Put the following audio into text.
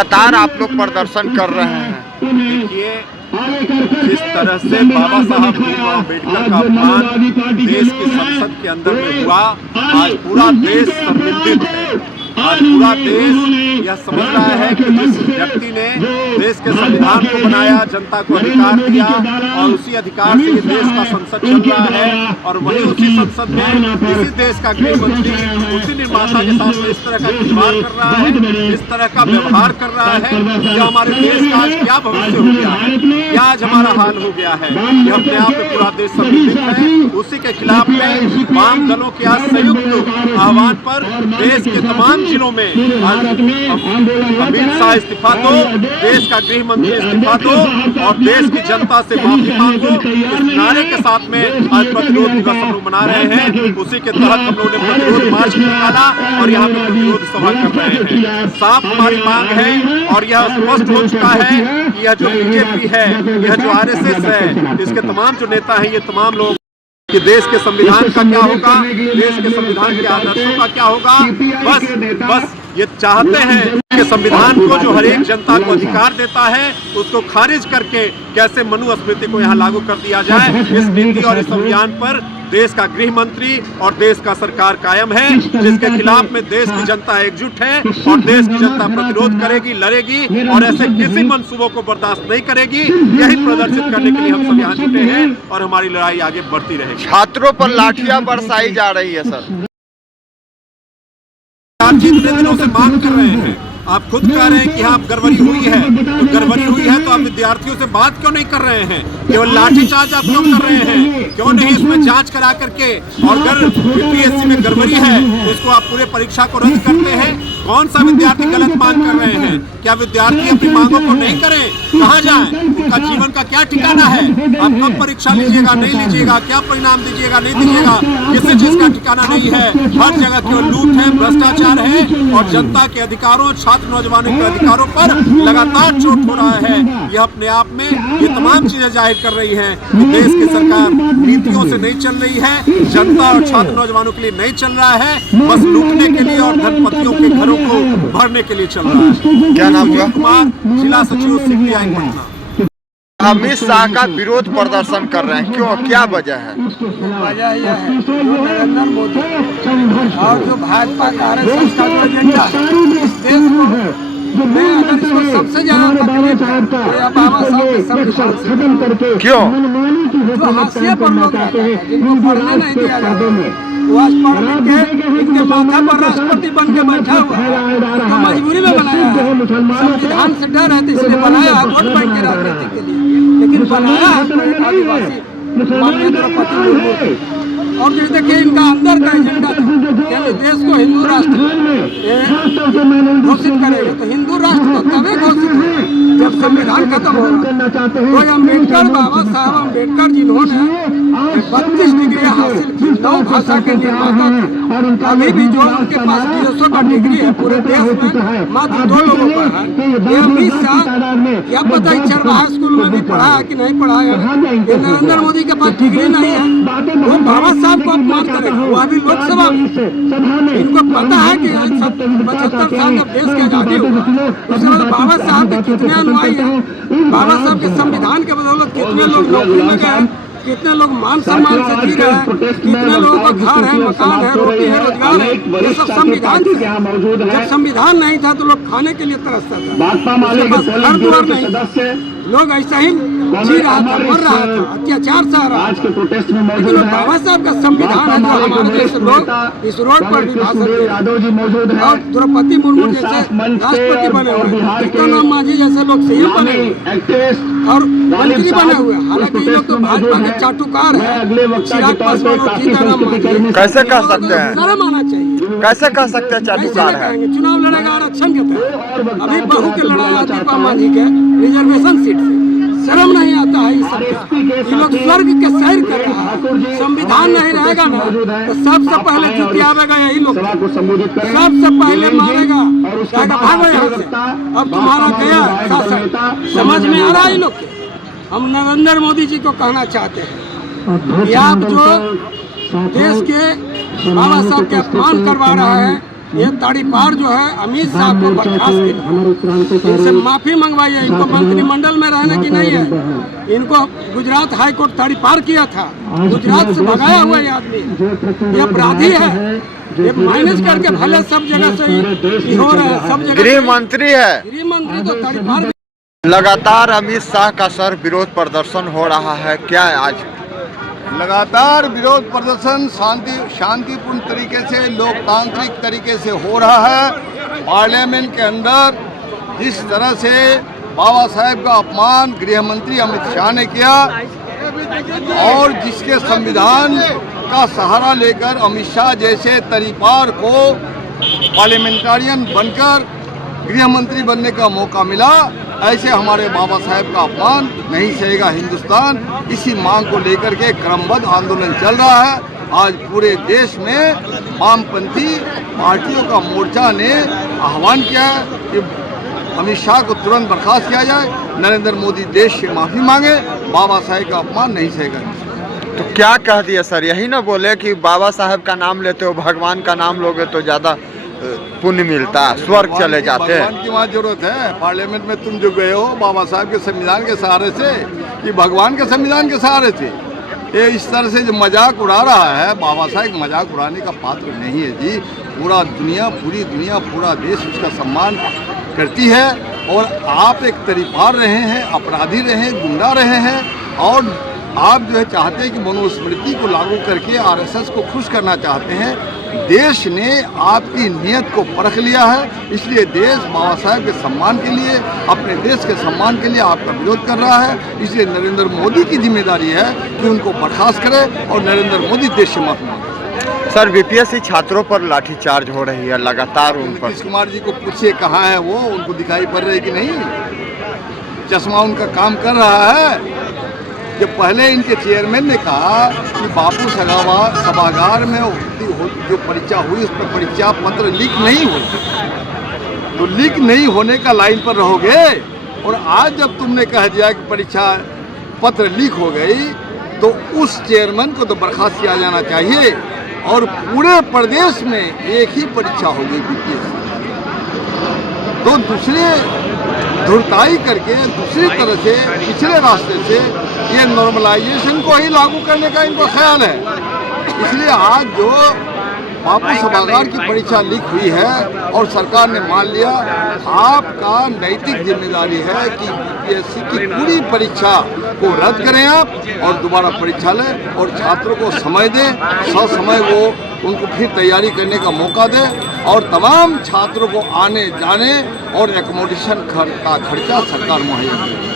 लगातार आप लोग प्रदर्शन कर रहे हैं। देखिए, जिस तरह से बाबा साहब भीमराव अम्बेडकर का अपमान देश की संसद के अंदर में हुआ, आज पूरा देश सम्मिलित है। आज पूरा देश यह समझ रहा है कि जिस व्यक्ति ने देश के संविधान को बनाया, जनता को अधिकार दिया और उसी अधिकार से ये देश का संसद चल रहा है, और वहीं उसी संसद में इसी देश का गृह मंत्री उसी निर्माता के साथ में इस तरह का खिलवाड़ कर रहा है, इस तरह का व्यवहार कर रहा है। यह हमारे देश का आज क्या भविष्य हो गया है, क्या आज हमारा हाल हो गया है, यह अपने आप में पूरा देश सम्मिलित है। उसी के खिलाफ में वाम दलों के आज संयुक्त आह्वान पर देश के तमाम जिलों में आज अमित शाह इस्तीफा दो, देश का गृह मंत्री इस्तीफा दो और देश की जनता से माफी मांगो, इस नारे के साथ में आज प्रतिरोध दिवस हम लोग मना रहे हैं। उसी के तहत हम लोगों ने प्रतिरोध मार्च निकाला और यहाँ पे प्रतिरोध सभा कर रहे हैं। साफ हमारी मांग है और यह स्पष्ट हो चुका है कि यह जो बीजेपी है, यह जो आरएसएस है, इसके तमाम जो नेता हैं, ये तमाम लोग कि देश के संविधान का क्या होगा, देश के संविधान के आदर्शों का क्या होगा, बस ये चाहते हैं कि संविधान को जो हर एक जनता को अधिकार देता है उसको खारिज करके कैसे मनुस्मृति को यहाँ लागू कर दिया जाए। इस नीति और इस अभियान पर देश का गृह मंत्री और देश का सरकार कायम है, जिसके खिलाफ में देश की जनता एकजुट है और देश की जनता प्रतिरोध करेगी, लड़ेगी और ऐसे किसी मंसूबों को बर्दाश्त नहीं करेगी। यही प्रदर्शित करने के लिए हम सब यहाँ जुटे हैं और हमारी लड़ाई आगे बढ़ती रहेगी। छात्रों पर लाठियां बरसाई जा रही है सर। कितने दिनों से मांग कर रहे हैं, आप खुद कह रहे हैं कि आप गड़बड़ी हुई है, तो गड़बड़ी हुई है तो आप विद्यार्थियों से बात क्यों नहीं कर रहे हैं? केवल लाठीचार्ज आप क्यों कर रहे हैं? क्यों नहीं इसमें जांच करा करके, और अगर यूपीएससी में गड़बड़ी है तो इसको आप पूरे परीक्षा को रद्द करते हैं? कौन सा विद्यार्थी गलत मांग कर रहे हैं? क्या विद्यार्थी अपनी मांगों को नहीं करें? कहाँ जाएं? उनका जीवन का क्या ठिकाना है? आप कब परीक्षा लीजिएगा, नहीं लीजिएगा, क्या परिणाम दीजिएगा, नहीं दीजिएगा, किसी चीज का ठिकाना नहीं है। हर जगह केवल लूट है, भ्रष्टाचार है और जनता के अधिकारों, छात्र नौजवानों के अधिकारों पर लगातार चोट हो रहा है। यह अपने आप में ये तमाम चीजें जाहिर कर रही हैं कि देश की सरकार नीतियों से नहीं चल रही है, जनता और छात्र नौजवानों के लिए नहीं चल रहा है, बस लूटने के लिए और धनपतियों के घरों को भरने के लिए चल रहा है। क्या नाम हुआ? कुमार, जिला सचिव सीपीआई पटना। अमित शाह का विरोध प्रदर्शन कर रहे हैं, क्यों, क्या वजह है? वजह यह है जो नरेंद्र मोदी और जो भाजपा का आरएसएस का जो एजेंडा इस देश को मैं अगर इसको सबसे ज्यादा तकलीफ है तो यह बाबा साहब के संविधान से। क्यों? जो हाशिए पर लोग रहते हैं, जिनको पढ़ने नहीं दिया जाता, वो आज पढ़ लिख के इनके माथा पर राष्ट्रपति बन के बैठा हुआ है, तो मजबूरी में बनाया है। संविधान से डर है तो इसलिए बनाया है वोट बैंक की राजनीति के लिए, लेकिन बनाया है तो एक आदिवासी माननीय द्रौपदी मुर्मू। और जो देखिए इनका अंदर का एजेंडा था कि देश को हिंदू राष्ट्र घोषित करेगा, तो हिंदू राष्ट्र तो तभी घोषित होगा जब संविधान खत्म होगा। तो अम्बेडकर, बाबा साहब अम्बेडकर जिन्होंने 32 डिग्री हासिल की, 9 भाषा के निर्माता थे, अभी भी जो उनके पास 200 का डिग्री है पूरे देश में मात्र 2 लोगों का है। ये अमित शाह या पता ही चरवाहा स्कूल में भी पढ़ा है कि नहीं पढ़ा है, ये नरेंद्र मोदी के पास डिग्री नहीं है, वो बाबा साहब को अपमान करेगा। वो अभी लोकसभा में इनको पता है कि 75 साल जब देश की आजादी हुआ उसके बाद बाबा साहब के कितने अनुयायी हैं, बाबा साहब के संविधान के बदौलत कितने लोग नौकरी में गए, कितने लोग मान सम्मान से जी रहे हैं, कितने लोगों का घर है, मकान है, रोटी है, रोजगार है, ये सब संविधान से। जब संविधान नहीं था तो लोग खाने के लिए तरसता था, उसके पास घर द्वार नहीं था, लोग ऐसा ही जी रहा था, मर रहा था, अत्याचार सह रहा था। लेकिन बाबा साहब का संविधान है जो हमारे जैसे लोग इस रोड पर भी भाषण दे रहे हैं और द्रौपदी मुर्मू जैसे राष्ट्रपति बने हुए, जीतन मांझी जैसे लोग सीएम बने हुए और मंत्री बने हुए। हालांकि ये लोग तो भाजपा के चाटुकार है, चिराग पासवान और जीतन मांझी। कैसे कह सकते हैं? शर्म आना चाहिए। कैसे कह सकते हैं चाटुकार है? चुनाव लड़ेगा आरक्षण के तहत, अभी बहू के लड़ाया दीपा मांझी के रिजर्वेशन सीट से। शर्म नहीं आता है इस सब। ये लोग स्वर्ग के सैर कर रहा है। संविधान नहीं रहेगा ना तो सबसे पहले जुटियावेगा यही लोग, सबसे पहले मारेगा, कहेगा भागो यहाँ से, अब तुम्हारा गया शासन। समझ में आ रहा है लोग। हम नरेंद्र मोदी जी को कहना चाहते हैं कि आप जो देश के बाबा साहब के अपमान करवा रहा है, ये तड़ीपार जो है अमित शाह को बर्खास्त कीजिए, इनसे माफी मंगवाइए। इनको मंत्रिमंडल में रहने की नहीं है। इनको गुजरात हाई कोर्ट तड़ीपार किया था, गुजरात से भगाया हुआ ये आदमी, ये अपराधी है। ये माइनस करके भले सब जगह से ही हो रहा है, सब जगह गृह मंत्री है। गृह मंत्री तो तड़ीपार। लगातार अमित शाह का सर विरोध प्रदर्शन हो रहा है, क्या है आज? लगातार विरोध प्रदर्शन शांतिपूर्ण तरीके से, लोकतांत्रिक तरीके से हो रहा है। पार्लियामेंट के अंदर जिस तरह से बाबा साहेब का अपमान गृह मंत्री अमित शाह ने किया और जिसके संविधान का सहारा लेकर अमित शाह जैसे तरीपार को पार्लियामेंटारियन बनकर गृह मंत्री बनने का मौका मिला, ऐसे हमारे बाबा साहेब का अपमान नहीं सहेगा हिंदुस्तान। इसी मांग को लेकर के क्रमबद्ध आंदोलन चल रहा है। आज पूरे देश में वामपंथी पार्टियों का मोर्चा ने आह्वान किया है कि अमित शाह को तुरंत बर्खास्त किया जाए, नरेंद्र मोदी देश से माफ़ी मांगे, बाबा साहेब का अपमान नहीं सहेगा। तो क्या कह दिया सर? यही ना बोले कि बाबा साहेब का नाम लेते हो, भगवान का नाम लोगे तो ज़्यादा पुण्य मिलता, स्वर्ग चले जाते हैं। भगवान की वहाँ जरूरत है? पार्लियामेंट में तुम जो गए हो बाबा साहब के संविधान के सहारे से कि भगवान के संविधान के सहारे से? ये इस तरह से जो मजाक उड़ा रहा है, बाबा साहेब मजाक उड़ाने का पात्र नहीं है जी। पूरी दुनिया पूरा देश उसका सम्मान करती है और आप एक तरीपार रहे हैं, अपराधी रहे हैं, गुंडा रहे हैं और आप जो है चाहते हैं कि मनुस्मृति को लागू करके आरएसएस को खुश करना चाहते हैं। देश ने आपकी नीयत को परख लिया है, इसलिए देश बाबा साहेब के सम्मान के लिए, अपने देश के सम्मान के लिए आपका विरोध कर रहा है। इसलिए नरेंद्र मोदी की जिम्मेदारी है कि उनको बर्खास्त करे और नरेंद्र मोदी देश से माफी मांगे। सर, बीपीएससी छात्रों पर लाठीचार्ज हो रही है लगातार उन पर। नीतीश कुमार जी को पूछिए कहाँ है वो, उनको दिखाई पड़ रही कि नहीं? चश्मा उनका काम कर रहा है। जब पहले इनके चेयरमैन ने कहा कि बापू सभागार में जो परीक्षा हुई उस पर परीक्षा पत्र लीक नहीं हो, तो लीक नहीं होने का लाइन पर रहोगे। और आज जब तुमने कह दिया कि परीक्षा पत्र लीक हो गई तो उस चेयरमैन को तो बर्खास्त किया जाना चाहिए। और पूरे प्रदेश में एक ही परीक्षा होगी बीपीएससी, तो दूसरे धुरताई करके दूसरी तरह से पिछले रास्ते से ये नॉर्मलाइजेशन को ही लागू करने का इनको ख्याल है। इसलिए आज जो बापू सभागार की परीक्षा लीक हुई है और सरकार ने मान लिया, आपका नैतिक जिम्मेदारी है कि बीपीएससी की पूरी परीक्षा को रद्द करें आप और दोबारा परीक्षा लें और छात्रों को समय दें, ससमय वो उनको फिर तैयारी करने का मौका दें और तमाम छात्रों को आने जाने और एकोमोडेशन का खर्चा सरकार मुहैया करे।